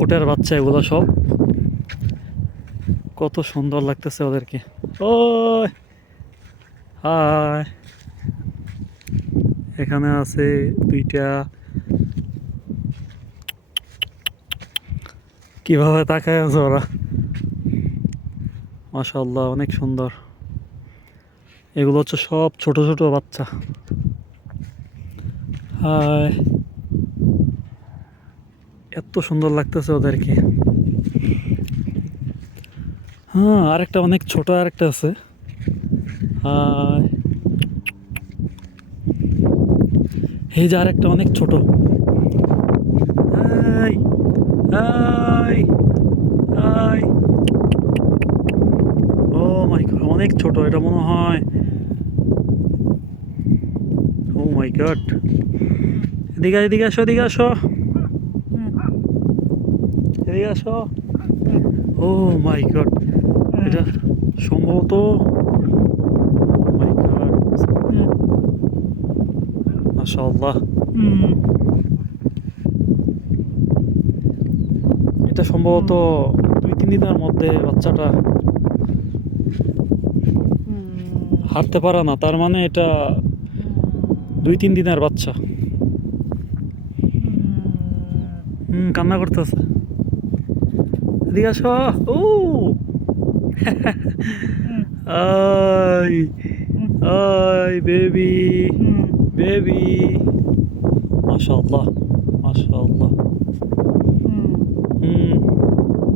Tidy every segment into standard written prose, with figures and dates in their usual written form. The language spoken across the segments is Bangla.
ওটার বাচ্চা এগুলো সব। কত সুন্দর লাগতেছে ওদেরকে। ও হাই, এখানে আছে দুইটা। কিভাবে তাকায় আছে ওরা, মাশাআল্লাহ অনেক সুন্দর। এগুলো হচ্ছে সব ছোট ছোট বাচ্চা। হাই, এত সুন্দর লাগতেছে ওদেরকে। হ্যাঁ, আরেকটা অনেক ছোট আরেকটা আছে। হাই, এই যে আরেকটা অনেক ছোট। হাই হাই হাই, ও মাই গড, অনেক ছোট এটা মনে হয়। ও মাই গড, এদিকে এদিকে আসো, এদিকে আসো, এদিকে আসো। ও মাই গড, এটা সম্ভবত, ও মাই গড, মাশাআল্লাহ। এটা সম্ভবত 2-3 দিনের মধ্যে বাচ্চাটা হাঁটতে পারে না, তার মানে এটা 2-3 দিনের বাচ্চা। কান্না করতেছে। এদিকে আসো। ও আই আই বেবি, বেবি, মাশাআল্লাহ মাশাআল্লাহ। হুম,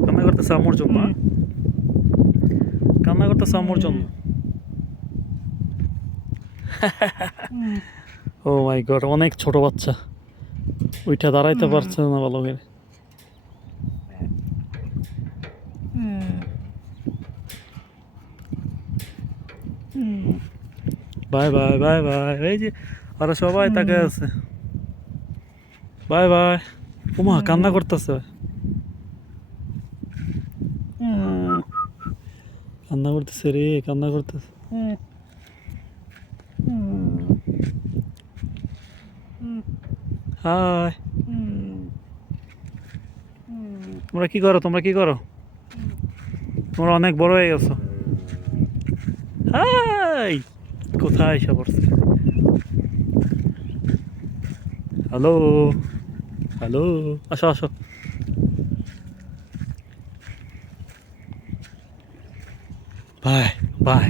কান্না করতেছে আম্মুর জন্য, কান্না করতেছে আম্মুর জন্য। ও মাই গড, অনেক ছোট বাচ্চা, ওইটা দাঁড়াইতে পারছে না ভালো করে। বাই বাই বাই বাই, এই যে ওরা সবাই তাকে আছে। Bye bye. ওমা কান্না করতেছে, কান্না করতেছে রে, কান্না করতেছে। হাই, তোমরা কি করো, তোমরা কি করো? তোমরা অনেক বড় হয়ে গেছো। হাই, কোথায় এসে পড়ছে? হ্যালো, হ্যালো, আসো আসো। Bye bye.